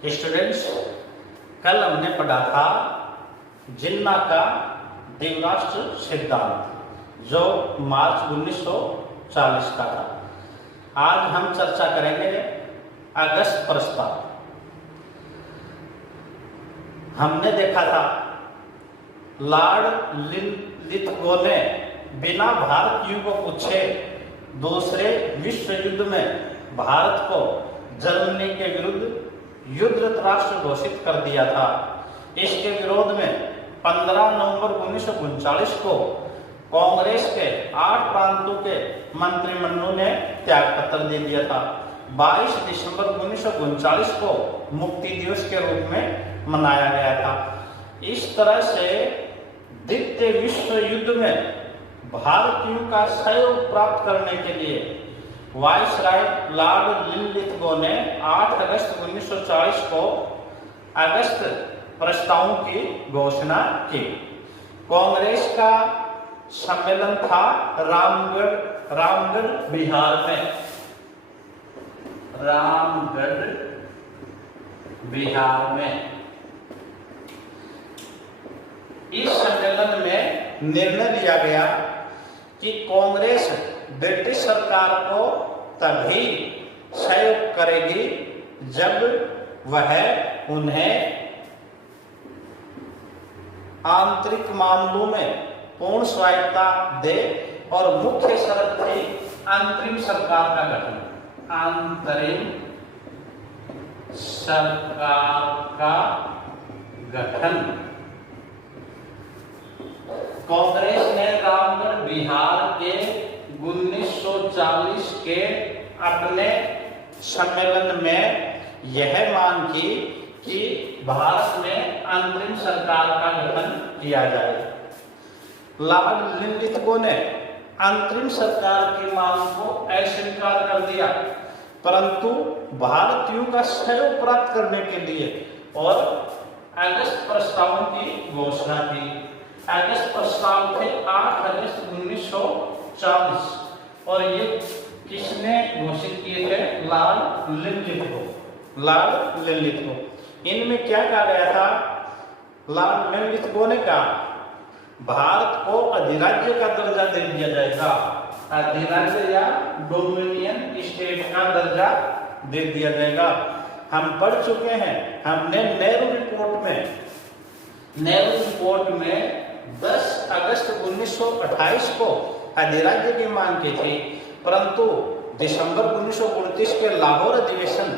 Students, कल हमने पढ़ा था जिन्ना का द्विराष्ट्र सिद्धांत जो मार्च 1940 का था। आज हम चर्चा करेंगे अगस्त प्रस्ताव। हमने देखा था लॉर्ड लिथगो ने बिना भारतीयों को पूछे दूसरे विश्व युद्ध में भारत को जर्मनी के विरुद्ध युद्ध राष्ट्र घोषित कर दिया था। इसके विरोध में 15 नवंबर 1939 को कांग्रेस के 8 प्रांतों के मंत्रिमंडलों ने त्याग पत्र दे दिया था। 22 दिसंबर 1939 को मुक्ति दिवस के रूप में मनाया गया था। इस तरह से द्वितीय विश्व युद्ध में भारतीयों का सहयोग प्राप्त करने के लिए वायसराय लॉर्ड लिथगो ने 8 अगस्त 1940 को अगस्त प्रस्तावों की घोषणा की। कांग्रेस का सम्मेलन था रामगढ़ बिहार में। रामगढ़ बिहार में इस सम्मेलन में निर्णय लिया गया कि कांग्रेस ब्रिटिश सरकार को तभी सहयोग करेगी जब वह उन्हें आंतरिक मामलों में पूर्ण स्वायत्तता दे और मुख्य शर्त थी अंतरिम सरकार का गठन। अंतरिम सरकार का गठन। कांग्रेस ने रामगढ़ बिहार के 1940 के अपने सम्मेलन में यह मांग की कि भारत में अंतरिम सरकार का गठन किया जाए। लॉर्ड लिथगो ने अंतरिम सरकार की मांग को अस्वीकार कर दिया, परंतु भारतीयों का सहयोग प्राप्त करने के लिए और अगस्त प्रस्तावों की घोषणा की। अगस्त प्रस्ताव थे 8 अगस्त 1940 और ये किसने घोषित किए थे? Lord Lithgow. इनमें क्या कहा गया था? लॉर्ड लिथगो ने कहा भारत को अधिराज्य का दर्जा दे दिया जाएगा। अधिराज्य या डोमिनियन स्टेट का दर्जा दे दिया जाएगा। हम पढ़ चुके हैं, हमने नेहरू रिपोर्ट में 10 अगस्त 1928 को अधिराज्य की मांग की थी, परंतु दिसंबर 1929 के लाहौर अधिवेशन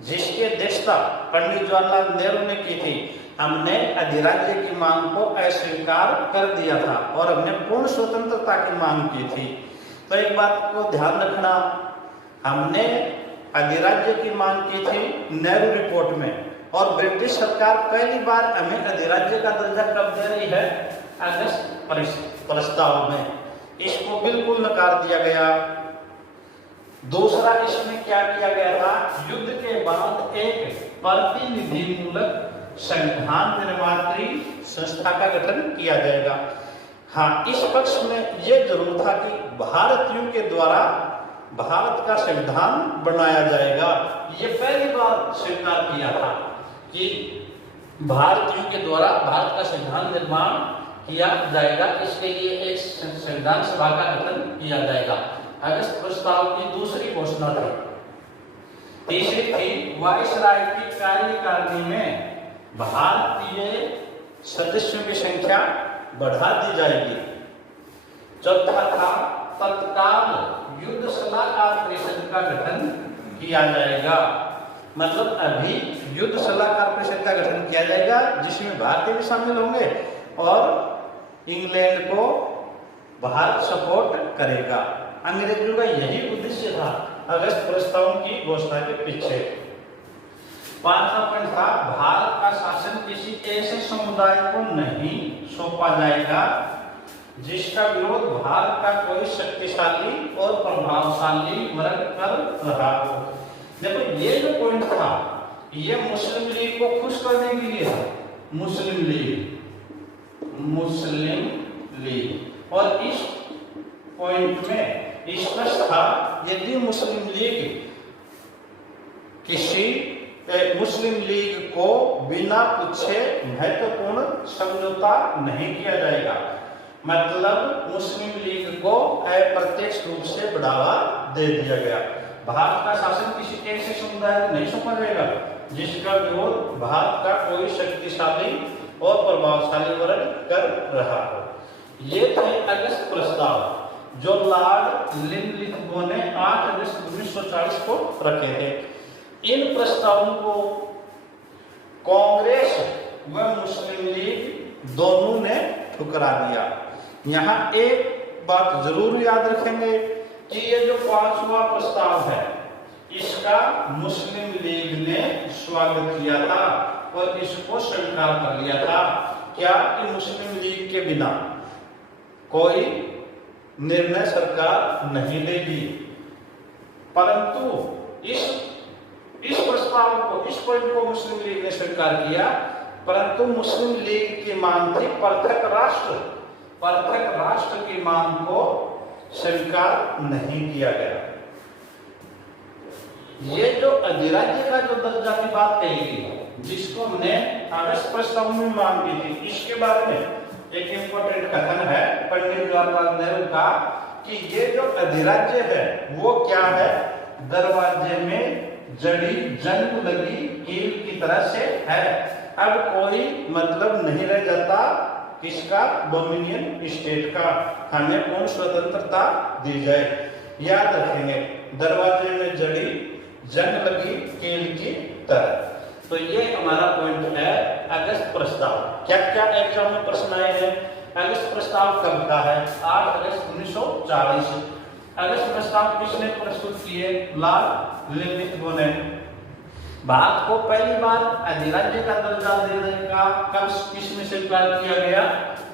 जिसकी अध्यक्षता पंडित जवाहरलाल नेहरू ने की थी, हमने अधिराज्य की मांग को अस्वीकार कर दिया था और हमने पूर्ण स्वतंत्रता की मांग की थी। तो एक बात को ध्यान रखना, हमने अधिराज्य की मांग की थी नेहरू रिपोर्ट में और ब्रिटिश सरकार पहली बार हमें अधिराज्य का दर्जा कब दे रही है? अगस्त प्रस्ताव में। इसको बिल्कुल नकार दिया गया। दूसरा, इसमें क्या किया गया था? युद्ध के बाद एक प्रतिनिधिमूलक संविधान निर्मात्री संस्था का गठन किया जाएगा। हाँ, इस पक्ष में यह जरूर था कि भारतीयों के द्वारा भारत का संविधान बनाया जाएगा। ये पहली बार स्वीकार किया था कि भारतीयों के द्वारा भारत का संविधान निर्माण किया जाएगा। इसके लिए एक संविधान सभा का गठन किया जाएगा। अगस्त प्रस्ताव की दूसरी घोषणा थी। तीसरी थी वायसराय की कार्यकारिणी में भारतीय सदस्यों की संख्या बढ़ा दी जाएगी। चौथा था तत्काल युद्ध सलाहकार परिषद का गठन किया जाएगा। मतलब अभी युद्ध सलाहकार परिषद का गठन किया जाएगा जिसमें भारतीय भी शामिल होंगे और इंग्लैंड को भारत सपोर्ट करेगा। अंग्रेजों का यही उद्देश्य था अगस्त प्रस्ताव की घोषणा के पीछे। पांचवा पॉइंट था भारत का शासन किसी ऐसे समुदाय को नहीं सौंपा जाएगा जिसका विरोध भारत का कोई शक्तिशाली और प्रभावशाली वर्ग कर रहा हो। देखो, ये जो पॉइंट था ये मुस्लिम लीग को खुश करने के लिए था। मुस्लिम लीग और इस पॉइंट में स्पष्ट था यदि मुस्लिम लीग किसी मुस्लिम लीग को बिना पूछे महत्वपूर्ण समझौता नहीं किया जाएगा। मतलब मुस्लिम लीग को अप्रत्यक्ष रूप से बढ़ावा दे दिया गया। भारत का शासन किसी ऐसे समुदाय को नहीं सौंपा जाएगा जिसका विरोध भारत का कोई शक्तिशाली और प्रभावशाली वर्ग कर रहा हो। ये थे अगस्त प्रस्ताव जो लॉर्ड लिनलिथगो ने 8 अगस्त 1940 को रखे थे। इन प्रस्तावों को कांग्रेस व मुस्लिम लीग दोनों ने ठुकरा दिया। यहाँ एक बात जरूर याद रखेंगे कि ये जो 5वां प्रस्ताव है इसका मुस्लिम लीग ने स्वागत किया था और इसको स्वीकार कर लिया था। क्या कि मुस्लिम लीग के बिना कोई निर्णय सरकार नहीं लेगी, परंतु इस प्रस्ताव को, इस पॉइंट को मुस्लिम लीग ने स्वीकार किया, परंतु मुस्लिम लीग की मांग थी पृथक राष्ट्र की मांग को स्वीकार नहीं किया गया। ये जो अधिराज्य का जो दर्जा की बात कही गई, जिसको हमने अगस्त प्रस्ताव में मांग की थी, इसके बारे में एक इंपॉर्टेंट कथन है पंडित जवाहरलाल नेहरू का कि ये जो अधिराज्य है वो क्या है, दरवाजे में जड़ी जंग लगी कील की तरह से है। अब कोई मतलब नहीं रह जाता किसका, डोमिनियन स्टेट का, हमें पूर्ण स्वतंत्रता दी जाए। याद रखेंगे, दरवाजे में जड़ी जंग लगी कील की तरह। तो ये हमारा पॉइंट है अगस्त प्रस्ताव। क्या क्या एग्जाम में प्रश्न आए हैं? अगस्त प्रस्ताव कब का है? 8 अगस्त 1940। अगस्त प्रस्ताव किसने प्रस्तुत किए? लॉर्ड लिनलिथगो ने। भारत को पहली बार अधिराज्य का दर्जा देने का कब किसने स्वीकार किया गया?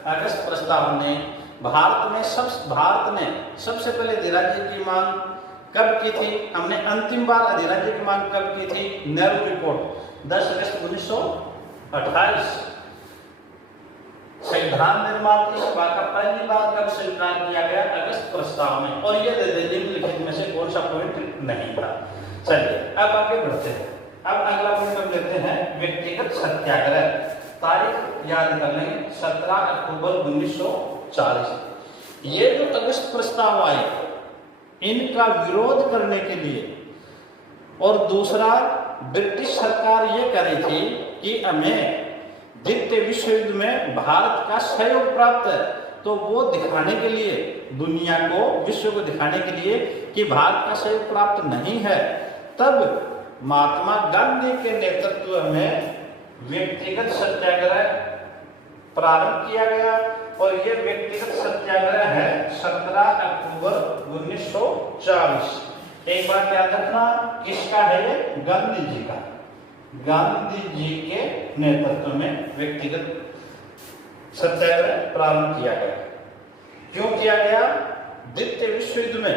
अगस्त प्रस्ताव ने। भारत ने सबसे पहले अधिराज्य की मांग कब की थी? हमने अंतिम बार अधिराज्य की मांग कब की थी? नेहरू रिपोर्ट 10 अगस्त 1928। संविधान निर्माण की सभा का पहली बार कब स्वीकार किया गया? अगस्त प्रस्ताव में। और ये निम्नलिखित में से कौन सा पॉइंट नहीं था? चलिए अब आगे बढ़ते हैं। अब अगला पॉइंट हम लेते हैं व्यक्तिगत सत्याग्रह। तारीख याद कर लें 17 अक्टूबर 1940। ये जो अगस्त प्रस्ताव आए इनका विरोध करने के लिए, और दूसरा ब्रिटिश सरकार ये कह रही थी कि हमें द्वितीय विश्व युद्ध में भारत का सहयोग प्राप्त है, तो वो दिखाने के लिए, दुनिया को, विश्व को दिखाने के लिए कि भारत का सहयोग प्राप्त नहीं है, तब महात्मा गांधी के नेतृत्व में व्यक्तिगत सत्याग्रह प्रारंभ किया गया। और ये व्यक्तिगत सत्याग्रह है 17 अक्टूबर 1940। एक बात याद रखना, किसका है ये? गांधी जी का। गांधी जी के नेतृत्व में व्यक्तिगत सत्याग्रह प्रारंभ किया गया। क्यों किया गया? द्वितीय विश्व युद्ध में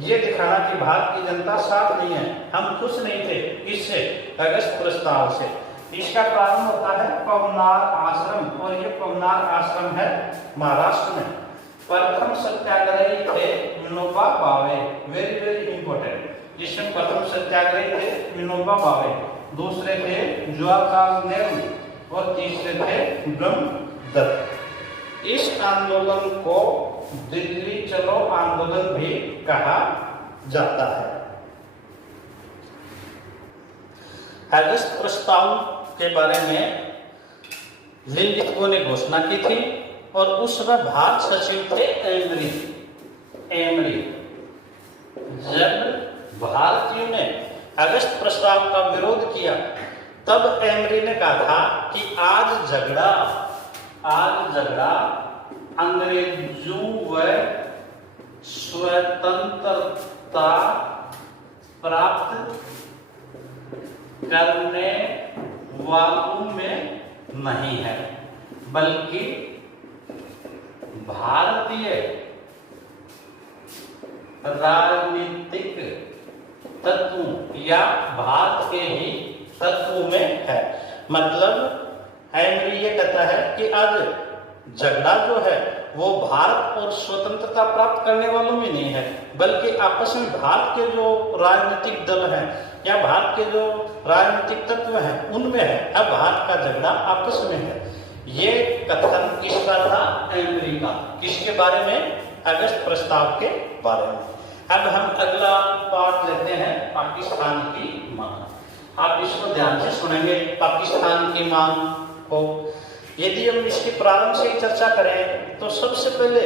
ये दिखाना कि भारत की जनता साथ नहीं है, हम खुश नहीं थे इससे, अगस्त प्रस्ताव से। इसका प्रारंभ होता है पवनार आश्रम, और ये पवनार आश्रम है महाराष्ट्र में। प्रथम सत्याग्रही थे Vinoba Bhave, very very important. जिसमें प्रथम सत्याग्रही थे विनोबा भावे, दूसरे थे जवाहरलाल नेहरू और तीसरे थे ब्रह्मदत्त। इस आंदोलन को दिल्ली चलो आंदोलन भी कहा जाता है। अगस्त प्रस्ताव के बारे में लिनलिथगो ने घोषणा की थी और उस समय भारत सचिव थे एमरी। जब भारतीयों ने अगस्त प्रस्ताव का विरोध किया तब एमरी ने कहा था कि आज झगड़ा अंग्रेजों व स्वतंत्रता प्राप्त करने वालों में नहीं है, बल्कि भारतीय राजनीतिक तत्वों या भारत के ही तत्वों में है। मतलब हेनरी ये कहता है कि आज झगड़ा जो है वो भारत और स्वतंत्रता प्राप्त करने वालों में नहीं है, बल्कि आपस में भारत के जो राजनीतिक दल हैं या भारत के जो राजनीतिक तत्व हैं उनमें है। अब भारत का झगड़ा आपस में है। ये कथन किसका था? अमेरिका। किसके बारे में? अगस्त प्रस्ताव के बारे में। अब हम अगला पार्ट लेते हैं, पाकिस्तान की मांग। आप इसको ध्यान से सुनेंगे, पाकिस्तान की मांग को। यदि हम इसकी प्रारंभ से चर्चा करें तो सबसे पहले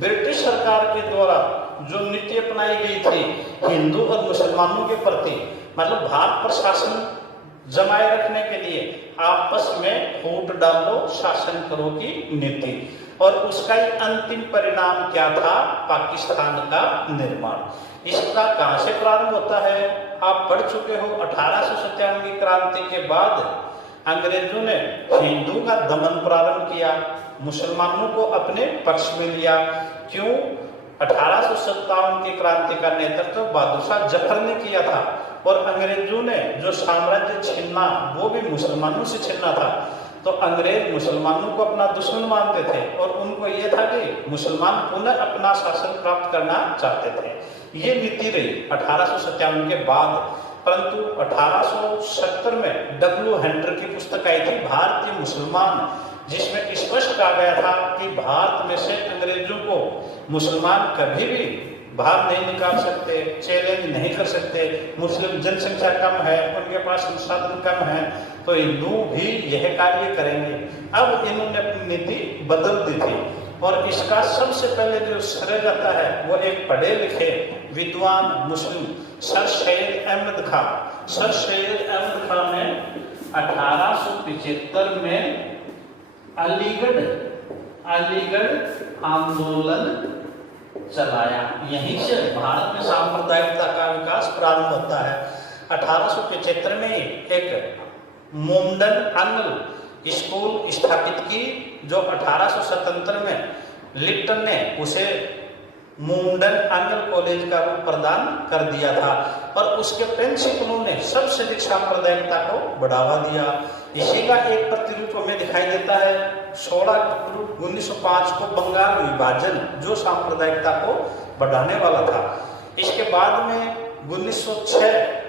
ब्रिटिश सरकार के द्वारा जो नीति अपनाई गई थी हिंदू और मुसलमानों के प्रति, मतलब भारत पर शासन जमाए रखने के लिए आपस में फूट डालो, शासन करो की नीति, और उसका ही अंतिम परिणाम क्या था? पाकिस्तान का निर्माण। इसका कहां से प्रारंभ होता है? आप पढ़ चुके हो, 1857 की क्रांति के बाद अंग्रेजों ने हिंदू का दमन प्रारंभ किया, मुसलमानों को अपने पक्ष में लिया। क्यों? 1857 की क्रांति का नेतृत्व बहादुर शाह जफर ने किया था, और अंग्रेजों ने जो साम्राज्य छीनना वो भी मुसलमानों से छीनना था। तो अंग्रेज मुसलमानों को अपना दुश्मन मानते थे और उनको ये था कि मुसलमान पुनः अपना शासन प्राप्त करना चाहते थे। ये नीति रही 1857 के बाद। परंतु 1870 में डब्ल्यू हेंटर की पुस्तक आई थी भारतीय मुसलमान, जिसमें स्पष्ट कहा गया था कि भारत में से अंग्रेजों को मुसलमान कभी भी बाहर नहीं निकाल सकते, चैलेंज नहीं कर सकते। मुस्लिम जनसंख्या कम है, उनके पास संसाधन कम है, तो हिंदू भी यह कार्य करेंगे। अब इन्होंने अपनी नीति बदल दी थी, और इसका सबसे पहले जो श्रेय जाता है वो एक पढ़े लिखे विद्वान मुस्लिम सर सैयद अहमद खान। सर सैयद अहमद खान ने 1875 में अलीगढ़ आंदोलन चलाया। यहीं से भारत में सांप्रदायिकता का विकास प्रारंभ होता है। 1875 में एक मोमडन आंगल स्कूल स्थापित की, जो 1877 में लिप्टन ने उसे मोमडन आंगल कॉलेज का रूप प्रदान कर दिया था, और उसके प्रिंसिपलों ने सबसे अधिक सांप्रदायिकता को बढ़ावा दिया। इसी का एक प्रतिरूप हमें दिखाई देता है 16 अक्टूबर 1905 को बंगाल विभाजन, जो सांप्रदायिकता को बढ़ाने वाला था। इसके बाद में 1906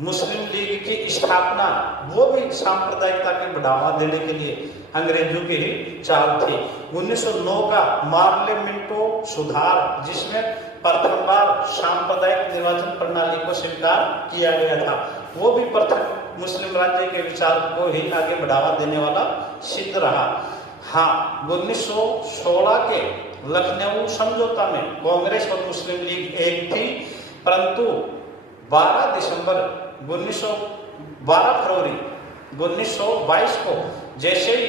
मुस्लिम लीग की स्थापना, वो भी सांप्रदायिकता के बढ़ावा देने के लिए अंग्रेजों की ही चाल थी। 1909 का पार्लियामेंटो सुधार, जिसमें प्रथम बार सांप्रदायिक निर्वाचन प्रणाली को स्वीकार किया गया था, वो भी प्रथम मुस्लिम राज्य के विचार को ही आगे बढ़ावा देने वाला सिद्ध रहा। हाँ, 1916 के लखनऊ समझौता में कांग्रेस और मुस्लिम लीग एक थी, परंतु 12 फरवरी 1922 को जैसे ही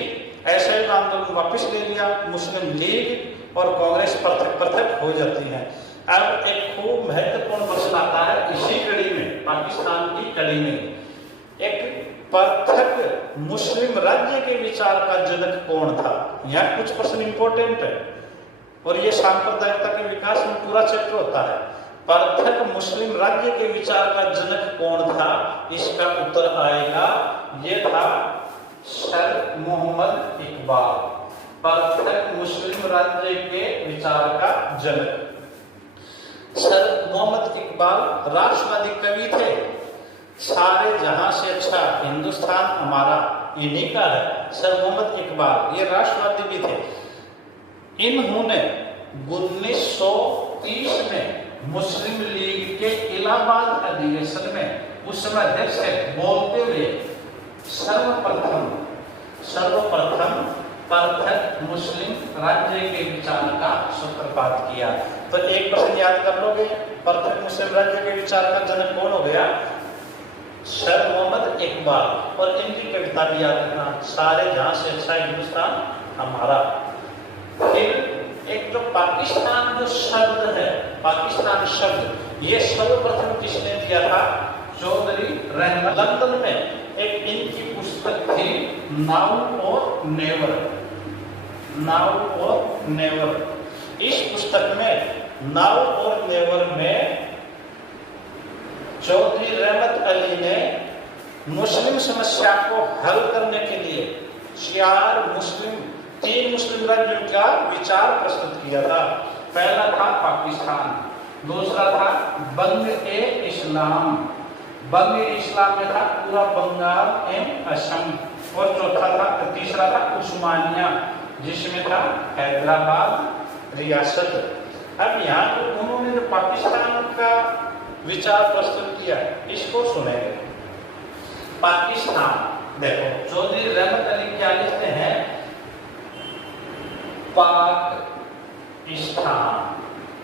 असहयोग आंदोलन वापस ले लिया, मुस्लिम लीग और कांग्रेस पृथक पृथक हो जाती हैं। अब एक खूब महत्वपूर्ण प्रश्न आता है इसी कड़ी में, पाकिस्तान की कड़ी में, एक पृथक मुस्लिम राज्य के विचार का जनक कौन था? यहाँ कुछ प्रश्न इंपॉर्टेंट है, और ये सांप्रदायिकता के विकास में पूरा चैप्टर होता है। पृथक मुस्लिम राज्य के विचार का जनक कौन था? इसका उत्तर आएगा, ये था सर मोहम्मद इकबाल। पृथक मुस्लिम राज्य के विचार का जनक सर मोहम्मद इकबाल राष्ट्रवादी कवि थे। सारे जहां से अच्छा हिंदुस्तान हमारा इन्हीं का है। सर मोहम्मद इकबाल ये राष्ट्रवादी भी थे। इन्होंने 1930 में मुस्लिम लीग के इलाहाबाद अधिवेशन में उस समय अध्यक्ष से बोलते हुए सर्वप्रथम पृथक मुस्लिम राज्य के विचार का सूत्रपात किया। तो एक प्रश्न याद कर लोगे, पृथक मुस्लिम राज्य के विचार का जनक कौन हो गया? सर मोहम्मद इकबाल। और इनकी कविता भी याद रखना, सारे जहां से अच्छा हिंदुस्तान हमारा। फिर एक तो पाकिस्तान जो शब्द है, पाकिस्तान शब्द, ये सर्वप्रथम किसने दिया था? चौधरी रहमत। लंदन में एक इनकी पुस्तक थी नाउ और नेवर। इस पुस्तक में नाउ और नेवर में चौधरी रहमत अली ने मुस्लिम समस्या को हल करने के लिए 3 मुस्लिम राज्यों का विचार प्रस्तुत किया था। पहला था पाकिस्तान, दूसरा था बंग ए इस्लाम, बंग इस्लाम में था पूरा बंगाल एवं असम, और तीसरा था उस्मानिया जिसमें था हैदराबाद रियासत। अब यहाँ तो उन्होंने जो पाकिस्तान का विचार प्रस्तुत किया इसको सुनेंगे। पाकिस्तान देखो चौधरी रहमत अली क्या लिखते हैं,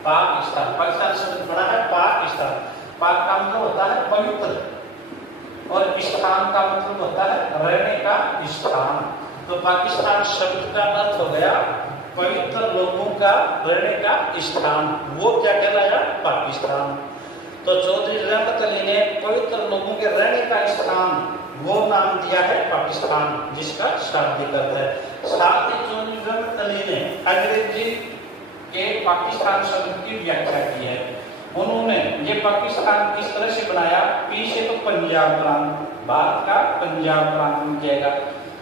पाकिस्तान शब्द बना है पाकिस्तान। पाक का मतलब होता है पवित्र और स्थान का मतलब होता है रहने का स्थान। तो पाकिस्तान शब्द का अर्थ हो गया पवित्र लोगों का रहने का स्थान, वो क्या कहलाया पाकिस्तान। तो चौधरी रहमत अली ने पवित्र लोगों के रहने का स्थान वो नाम दिया है पाकिस्तान, जिसका शाब्दिक अर्थ है। साथ ही चौधरी रहमत अली ने अंग्रेजी के पाकिस्तान शब्द की व्याख्या की है। उन्होंने ये पाकिस्तान किस तरह से बनाया, पी से तो पंजाब प्रांत, भारत का पंजाब प्रांत मिल जाएगा,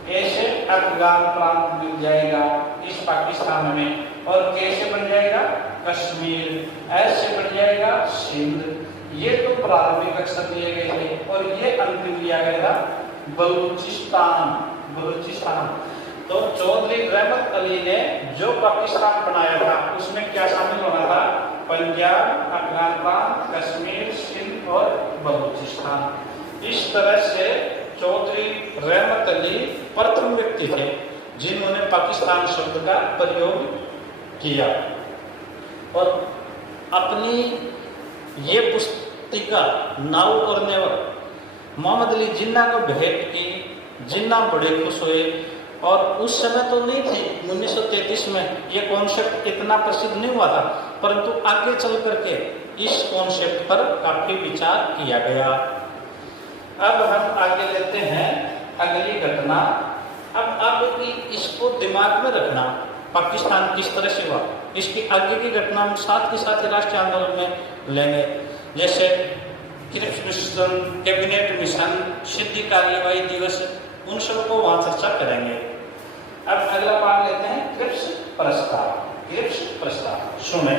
ए से अफगान प्रांत मिल जाएगा इस पाकिस्तान में, और के से बन जाएगा कश्मीर, एस से बन जाएगा सिंध। ये तो प्रारंभिक अक्षर लिए गए थे, और ये अंतिम लिया गया था बलूचिस्तान। तो चौधरी रहमत अली ने जो पाकिस्तान बनाया था उसमें क्या शामिल होना था, पंजाब, अफगान प्रांत, कश्मीर, सिंध और बलूचिस्तान। इस तरह से चौधरी रहमत अली प्रथम व्यक्ति थे जिन्होंने पाकिस्तान शब्द का प्रयोग किया, और अपनी ये पुस्तिका नाउ और नेवर मोहम्मद अली जिन्ना को भेंट की। जिन्ना बड़े खुश हुए, और उस समय तो नहीं थी 1933 में ये कॉन्सेप्ट इतना प्रसिद्ध नहीं हुआ था, परंतु आगे चल करके इस कॉन्सेप्ट पर काफी विचार किया गया। अब हम आगे लेते हैं अगली घटना। अब इसको दिमाग में रखना, पाकिस्तान किस तरह से हुआ, इसकी आगे की घटना हम साथ के साथ राष्ट्रीय आंदोलन में लेंगे, जैसे क्रिप्स मिशन, कैबिनेट मिशन, सिद्धि कार्यवाही दिवस, उन सबको वहां चर्चा करेंगे। अब अगला पाठ लेते हैं क्रिप्स प्रस्ताव। सुने,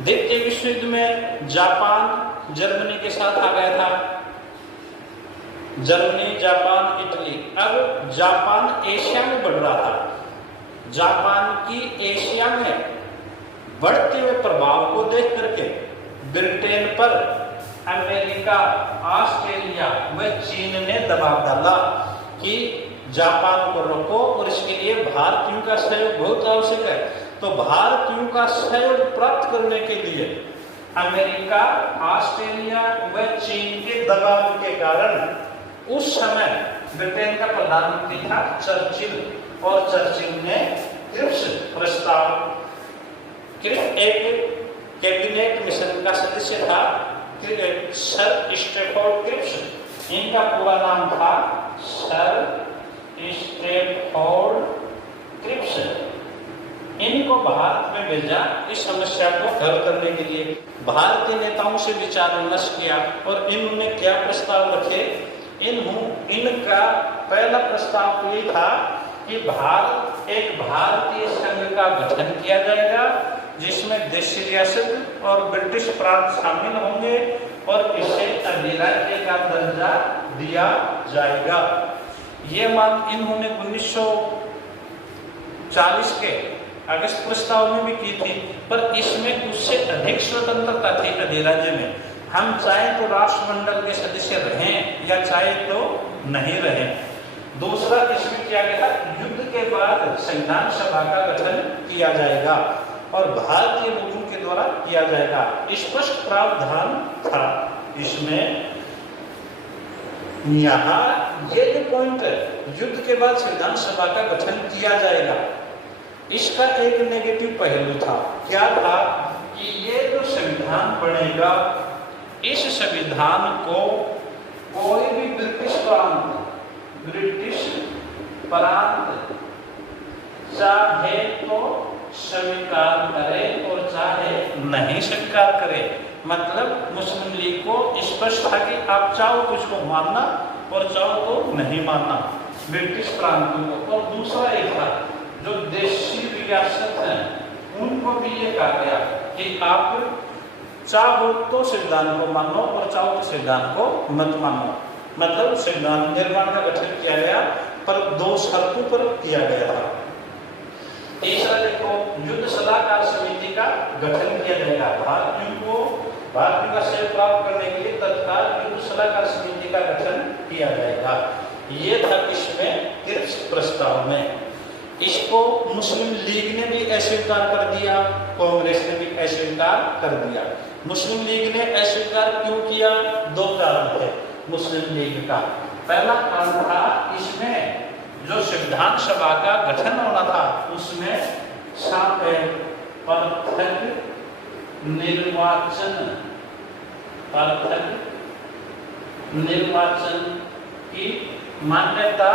द्वितीय विश्व युद्ध में जापान जर्मनी के साथ आ गया था, जर्मनी, जापान, इटली। अब जापान एशिया में बढ़ रहा था। जापान की एशिया में बढ़ते हुए प्रभाव को देख करके ब्रिटेन पर अमेरिका, ऑस्ट्रेलिया व चीन ने दबाव डाला कि जापान को रोको, और इसके लिए भारतीयों का सहयोग बहुत आवश्यक है। तो भारतीयों का सहयोग प्राप्त करने के लिए अमेरिका, ऑस्ट्रेलिया व चीन के दबाव के कारण उस समय ब्रिटेन का प्रधानमंत्री था चर्चिल, और चर्चिल ने क्रिप्स प्रस्ताव, क्रिप्स एक कैबिनेट मिशन का सदस्य था, सर स्टैफोर्ड क्रिप्स, इनका पूरा नाम था सर स्टैफोर्ड क्रिप्स। इनको भारत में भेजा इस समस्या को हल करने के लिए। भारतीय नेताओं से विचार विमर्श किया, और इन्होंने क्या प्रस्ताव रखे। इनका पहला प्रस्ताव तो ये था कि एक भारतीय संघ का गठन किया जाएगा, जिसमें देशी रियासत और ब्रिटिश प्रांत शामिल होंगे, और इसे अधिराज्य का दर्जा दिया जाएगा। ये मांग इन्होंने 1940 के अगस्त प्रस्ताव में भी की थी, पर इसमें उससे अधिक स्वतंत्रता थी अधिराज्य में। हम चाहे तो राष्ट्रमंडल के सदस्य रहें या चाहे तो नहीं रहें। दूसरा इसमें किया गया, युद्ध के बाद संविधान सभा का गठन किया जाएगा और भारतीय लोगों के द्वारा किया जाएगा। स्पष्ट प्रावधान था इसमें। यहाँ ये जो पॉइंट है, युद्ध के बाद संविधान सभा का गठन किया जाएगा, इसका एक नेगेटिव पहलू था। क्या था कि ये जो संविधान बनेगा, इस संविधान को कोई भी ब्रिटिश प्रांत चाहे तो स्वीकार करे और चाहे नहीं स्वीकार करे। मतलब मुस्लिम लीग को स्पष्ट था कि आप चाहो तो इसको मानना और चाहो तो नहीं मानना, ब्रिटिश प्रांतों को। और दूसरा एक था, जो देशी रियासत हैं उनको भी ये कहा गया कि आप चाहो तो संविधान को मानो और चाहो तो संविधान को मत मानो। मतलब संविधान निर्माण का गठन किया गया पर 2 शर्तों पर किया गया था। तीसरा देखो, युद्ध सलाहकार समिति का गठन किया जाएगा। भारतीयों का सेवा प्राप्त करने के लिए तत्काल युद्ध सलाहकार समिति का गठन किया जाएगा। ये था इसमें क्रिप्स प्रस्ताव में। इसको मुस्लिम लीग ने भी अस्वीकार कर दिया, कांग्रेस ने भी अस्वीकार कर दिया। मुस्लिम लीग ने अस्वीकार क्यों किया? 2 कारण थे मुस्लिम लीग का। पहला कारण था इसमें जो संविधान सभा का गठन होना था उसमें पृथक निर्वाचन की मान्यता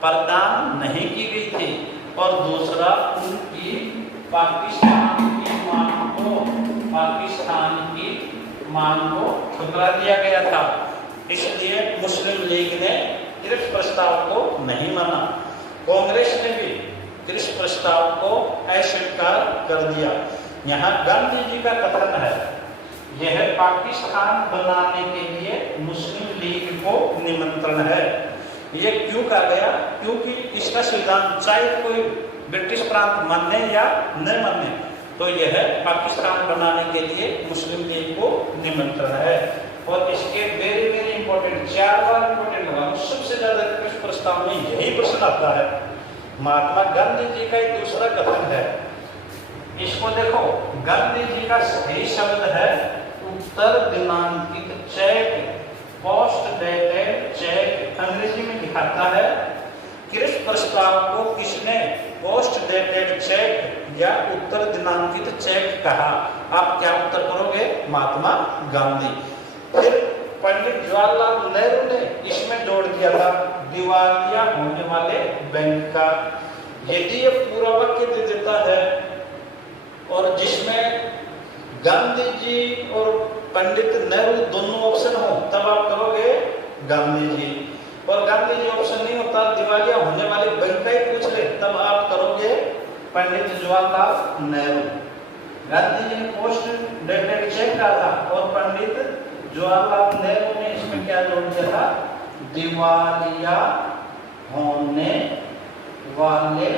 प्रदान नहीं की गई थी और दूसरा उनकी पाकिस्तान की मांग को ठुकरा दिया गया था। इसलिए मुस्लिम लीग ने क्रिप्स प्रस्ताव को नहीं माना। कांग्रेस ने भी क्रिप्स प्रस्ताव को अस्वीकार कर दिया। यहाँ गांधी जी का कथन है, यह पाकिस्तान बनाने के लिए मुस्लिम लीग को निमंत्रण है। ये क्यों कहा गया? क्योंकि इसका संविधान चाहे कोई ब्रिटिश प्रांत माने या न माने तो यह पाकिस्तान बनाने के लिए मुस्लिम लीग को निमंत्रण है। और इसके वेरी वेरी इंपॉर्टेंट 4 बार इंपॉर्टेंट होगा, सबसे ज्यादा क्रिप्स प्रस्ताव में यही प्रश्न आता है। महात्मा गांधी जी का एक दूसरा कथन है, इसको देखो, गांधी जी का सही शब्द है उत्तर दिनांकित चेक, पोस्ट डेटेड चेक। अंग्रेजी में दिखाता है क्रिप्स प्रस्ताव को किसने पोस्ट डेटेड चेक या उत्तर दिनांकित चेक कहा? आप क्या उत्तर करोगे? महात्मा गांधी। फिर पंडित जवाहरलाल नेहरू ने इसमें जोड़ दिया था दिवालिया होने वाले बैंक का। यदि ये पूरा वाक्य दे देता है और जिसमें गांधी जी और पंडित नेहरू दोनों ऑप्शन हो तब आप करोगे गांधी जी। और गांधी जी ऑप्शन नहीं होता, दिवालिया होने वाले बैंक का ही पूछ ले तब आप करोगे पंडित जवाहरलाल नेहरू। गांधी जी ने पोस्ट डेटेड चेक कहा था और पंडित जवाहरलाल नेहरू ने इसमें क्या जोड़ दिया था? दिवालिया होने वाले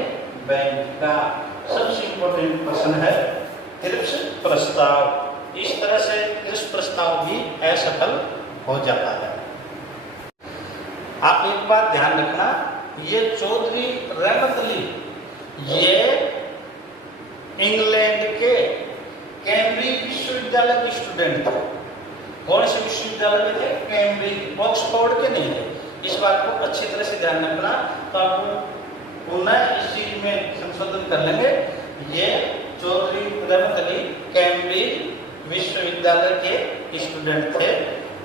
बैंक का। सबसे इंपॉर्टेंट प्रश्न है क्रिप्स प्रस्ताव। इस तरह से क्रिप्स प्रस्ताव भी असफल हो जाता है। आप एक बात ध्यान रखना, ये चौधरी रहमत अली ये इंग्लैंड के कैम्ब्रिज विश्वविद्यालय के स्टूडेंट थे। कौन से विश्वविद्यालय में थे? कैम्ब्रिज, ऑक्सफोर्ड के नहीं थे। इस बात को अच्छी तरह से ध्यान रखना, तो आप पुनः इस चीज में संशोधन कर लेंगे। ये चौधरी रहमत अली कैम्ब्रिज विश्वविद्यालय के स्टूडेंट थे,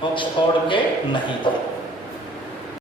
ऑक्सफोर्ड के नहीं थे।